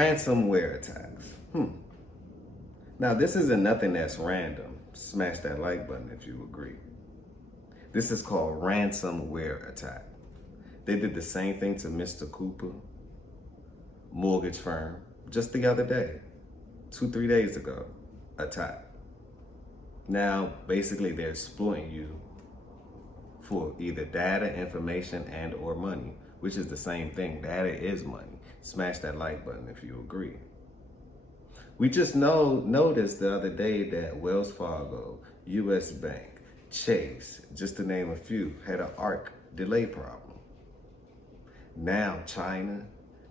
Ransomware attacks. Now, this isn't nothing that's random. Smash that like button if you agree. This is called ransomware attack. They did the same thing to Mr. Cooper mortgage firm just the other day, 2-3 days ago. Attack. Now, basically, they're exploiting you for either data, information, and or money, which is the same thing. Data is money. Smash that like button if you agree. We just noticed the other day that Wells Fargo, US Bank, Chase, just to name a few, had an ARC delay problem. Now China,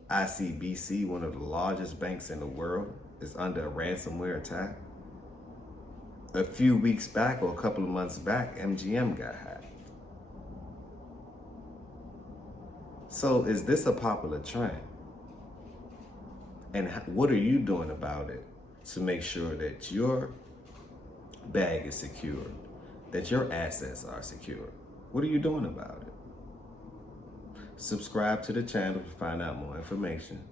ICBC, one of the largest banks in the world, is under a ransomware attack. A few weeks back, or a couple of months back, MGM got hacked. So is this a popular trend? And what are you doing about it to make sure that your bag is secure, that your assets are secure? What are you doing about it? Subscribe to the channel to find out more information.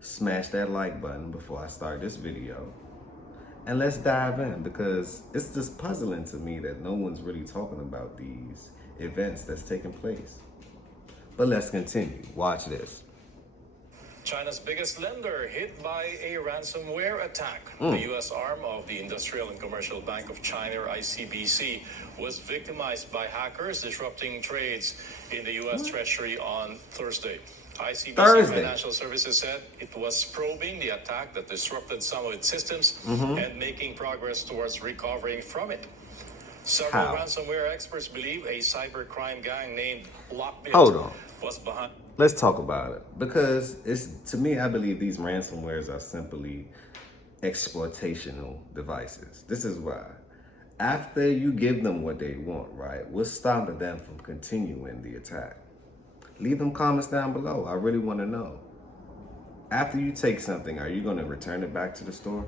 Smash that like button before I start this video. And let's dive in, because it's just puzzling to me that no one's really talking about these events that's taking place. But let's continue. Watch this. China's biggest lender hit by a ransomware attack. The U.S. arm of the Industrial and Commercial Bank of China, or ICBC, was victimized by hackers disrupting trades in the U.S. Treasury on Thursday. ICBC Financial Services said it was probing the attack that disrupted some of its systems and making progress towards recovering from it. Several ransomware experts believe a cybercrime gang named Lockbit was behind. Let's talk about it, because to me, I believe these ransomwares are simply exploitational devices. This is why. After you give them what they want, right, what's stopping them from continuing the attack? Leave them comments down below. I really want to know. After you take something, are you going to return it back to the store?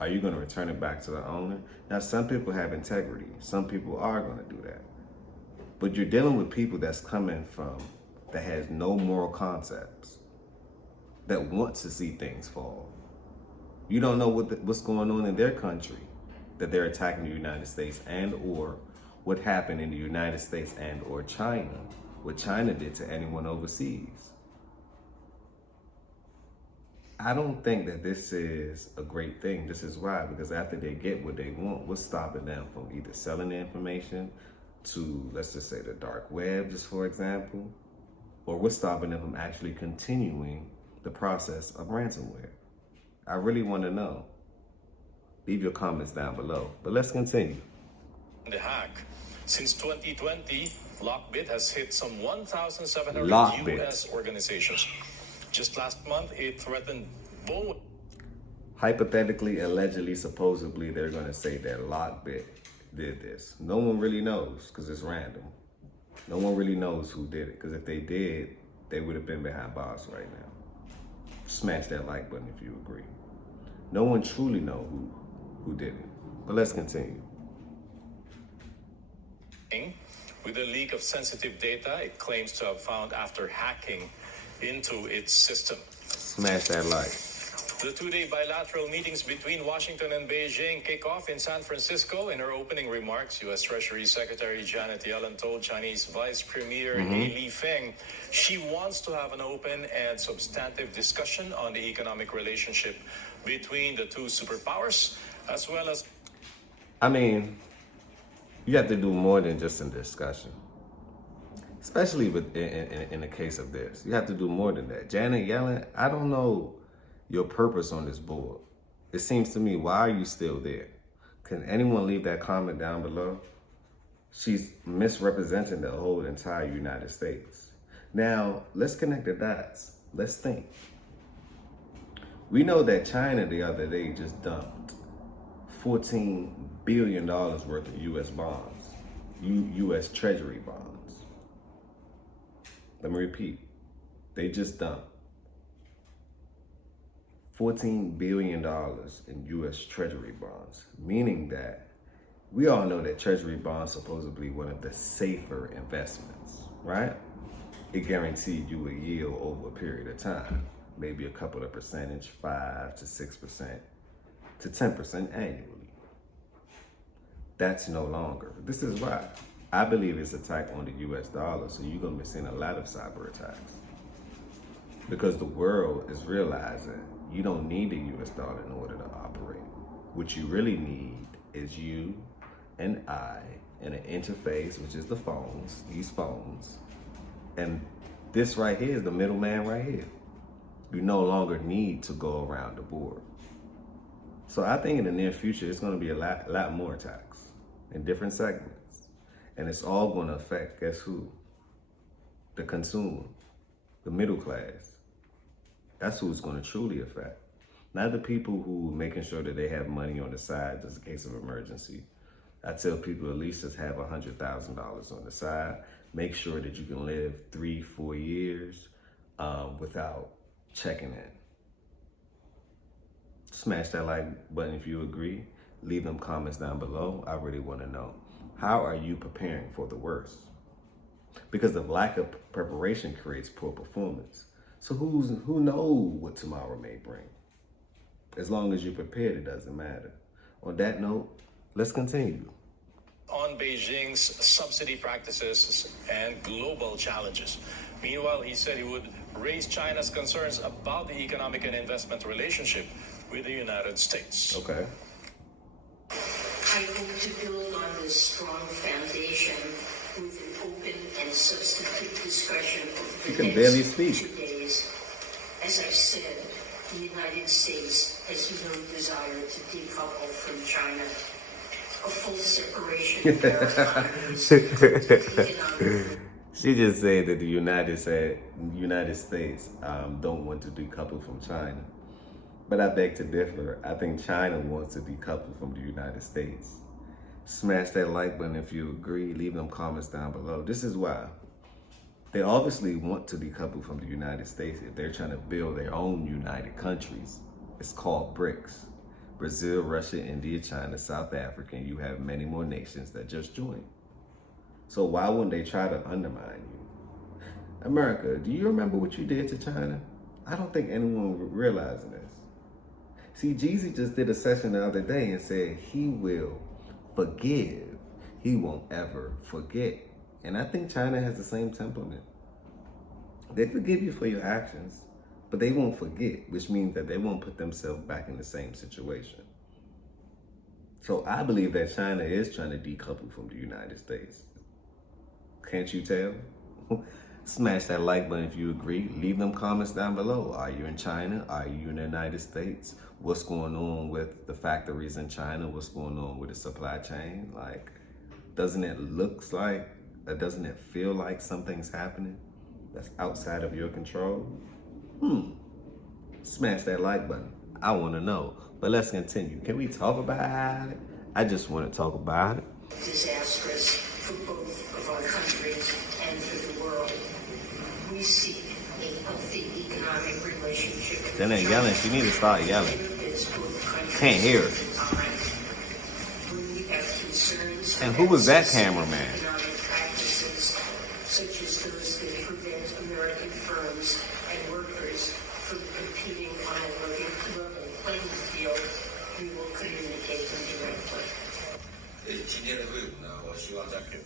Are you going to return it back to the owner? Now, some people have integrity. Some people are going to do that. But you're dealing with people that's coming from, that has no moral concepts, that want to see things fall. You don't know what's going on in their country, that they're attacking the United States, and or what happened in the United States and or China, what China did to anyone overseas. I don't think that this is a great thing. This is why, because after they get what they want, what's stopping them from either selling the information to, let's just say, the dark web, just for example, or what's stopping them from actually continuing the process of ransomware? I really want to know. Leave your comments down below, but let's continue. The hack. Since 2020, Lockbit has hit some 1,700 U.S. organizations. Just last month, it threatened Boeing. Hypothetically, allegedly, supposedly, they're going to say that Lockbit did this. No one really knows, because it's random. No one really knows who did it, because if they did, they would have been behind bars right now. Smash that like button if you agree. No one truly knows who did it. But let's continue. With a leak of sensitive data it claims to have found after hacking into its system. Smash that like. The two-day bilateral meetings between Washington and Beijing kick off in San Francisco. In her opening remarks, U.S. Treasury Secretary Janet Yellen told Chinese Vice Premier Li Feng she wants to have an open and substantive discussion on the economic relationship between the two superpowers, as well as... I mean, you have to do more than just a discussion. Especially in the case of this. You have to do more than that. Janet Yellen, I don't know your purpose on this board. It seems to me, why are you still there? Can anyone leave that comment down below? She's misrepresenting the whole entire United States. Now, let's connect the dots. Let's think. We know that China the other day just dumped $14 billion worth of U.S. bonds, U.S. Treasury bonds. Let me repeat. They just dumped $14 billion in U.S. Treasury bonds, meaning that we all know that Treasury bonds are supposedly one of the safer investments, right? it guaranteed you a yield over a period of time, maybe a couple of percentage, 5 to 6% to 10% annually. That's no longer. This is why I believe it's attack on the US dollar, so you're gonna be seeing a lot of cyber attacks. Because the world is realizing you don't need the US dollar in order to operate. What you really need is you and I and an interface, which is the phones, these phones. And this right here is the middleman right here. You no longer need to go around the board. So I think in the near future, it's going to be a lot more attacks in different segments. And it's all going to affect, guess who? The consumer, the middle class. That's who it's going to truly affect. Not the people who are making sure that they have money on the side just in case of emergency. I tell people at least just have $100,000 on the side. Make sure that you can live 3-4 years without checking in. Smash that like button if you agree. Leave them comments down below. I really want to know, how are you preparing for the worst? Because the lack of preparation creates poor performance. So who knows what tomorrow may bring? As long as you're prepared, it doesn't matter. On that note, let's continue. On Beijing's subsidy practices and global challenges. Meanwhile, he said he would raise China's concerns about the economic and investment relationship with the United States. Okay. I hope to build on this strong foundation with an open and substantive discussion of the You can next barely speak. 2 days. As I've said, the United States has no desire to decouple from China. A full separation of their economies, economic. She just said that the United States don't want to decouple from China. But I beg to differ. I think China wants to decouple from the United States. Smash that like button if you agree. Leave them comments down below. This is why. They obviously want to decouple from the United States if they're trying to build their own united countries. It's called BRICS. Brazil, Russia, India, China, South Africa, and you have many more nations that just joined. So why wouldn't they try to undermine you? America, do you remember what you did to China? I don't think anyone would realize this. See, Jeezy just did a session the other day and said he will forgive. He won't ever forget. And I think China has the same temperament. They forgive you for your actions, but they won't forget, which means that they won't put themselves back in the same situation. So I believe that China is trying to decouple from the United States. Can't you tell? Smash that like button if you agree. Leave them comments down below. Are you in China? Are you in the United States? What's going on with the factories in China? What's going on with the supply chain? Like, doesn't it feel like something's happening that's outside of your control? Smash that like button. I want to know. But let's continue. Can we talk about it? I just want to talk about it. Disastrous for both of our countries and for the world. We seek a healthy economic relationship. Then they're yelling. She needs to start yelling. Can't hear her. And who was that cameraman? Economic practices, such as those that prevent American firms and workers from competing on a level playing field, we will communicate them directly.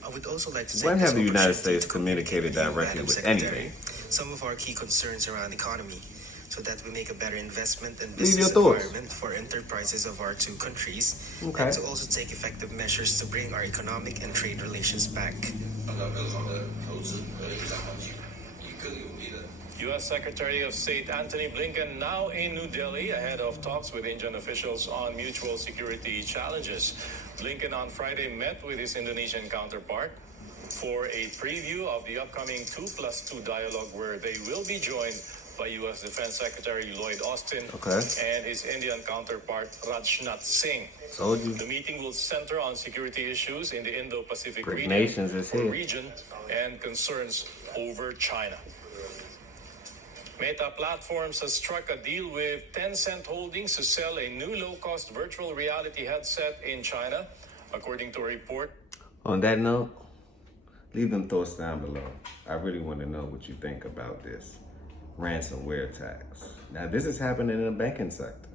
I would also like to When take have the this United opportunity States to communicated communicate directly Madam with Secretary anything? some of our key concerns around economy, so that we make a better investment and Leave your business thoughts. environment for enterprises of our two countries, Okay. and to also take effective measures to bring our economic and trade relations back. U.S. Secretary of State Antony Blinken now in New Delhi ahead of talks with Indian officials on mutual security challenges. Blinken on Friday met with his Indonesian counterpart for a preview of the upcoming 2+2 dialogue, where they will be joined by U.S. Defense Secretary Lloyd Austin and his Indian counterpart Rajnath Singh. Told you. The meeting will center on security issues in the Indo-Pacific Great nations is here. region and concerns over China. Meta Platforms has struck a deal with Tencent Holdings to sell a new low-cost virtual reality headset in China, according to a report. On that note, Leave them thoughts down below. I really want to know what you think about this ransomware attacks. Now, this is happening in the banking sector.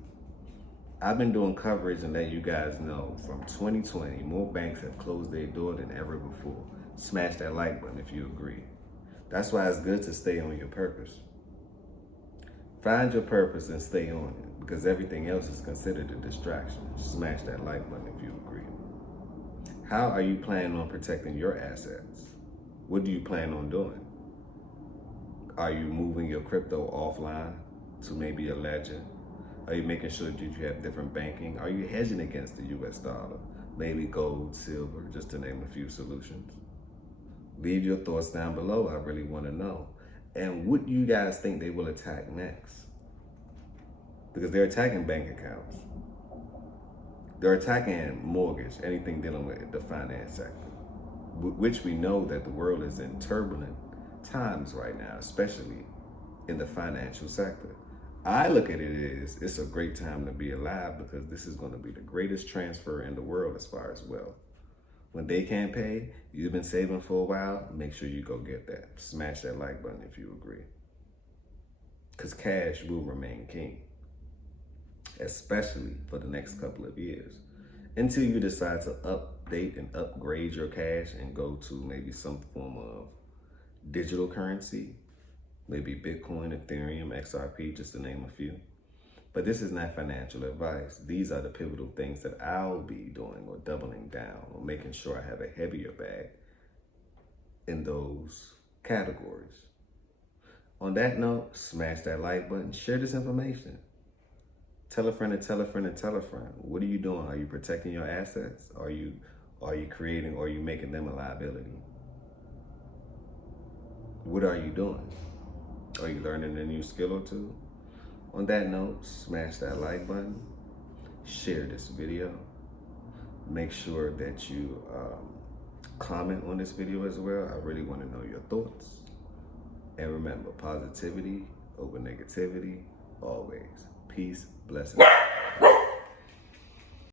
I've been doing coverage and let you guys know from 2020, more banks have closed their door than ever before. Smash that like button if you agree. That's why it's good to stay on your purpose. Find your purpose and stay on it, because everything else is considered a distraction. Smash that like button if you agree. How are you planning on protecting your assets? What do you plan on doing? Are you moving your crypto offline to maybe a ledger? Are you making sure that you have different banking? Are you hedging against the US dollar? Maybe gold, silver, just to name a few solutions. Leave your thoughts down below. I really want to know. And what do you guys think they will attack next? Because they're attacking bank accounts. They're attacking mortgage, anything dealing with the finance sector, which we know that the world is in turbulent times right now, especially in the financial sector. I look at it as it's a great time to be alive, because this is going to be the greatest transfer in the world as far as wealth. When they can't pay, you've been saving for a while, make sure you go get that. Smash that like button if you agree. Because cash will remain king, especially for the next couple of years, until you decide to update and upgrade your cash and go to maybe some form of digital currency, maybe Bitcoin, Ethereum, XRP, just to name a few. But this is not financial advice. These are the pivotal things that I'll be doing, or doubling down, or making sure I have a heavier bag in those categories. On that note, smash that like button, share this information. Tell a friend and tell a friend and tell a friend. What are you doing? Are you protecting your assets? Are you creating, or are you making them a liability? What are you doing? Are you learning a new skill or two? On that note, smash that like button, share this video. Make sure that you comment on this video as well. I really want to know your thoughts. And remember, positivity over negativity, always. Peace, blessings.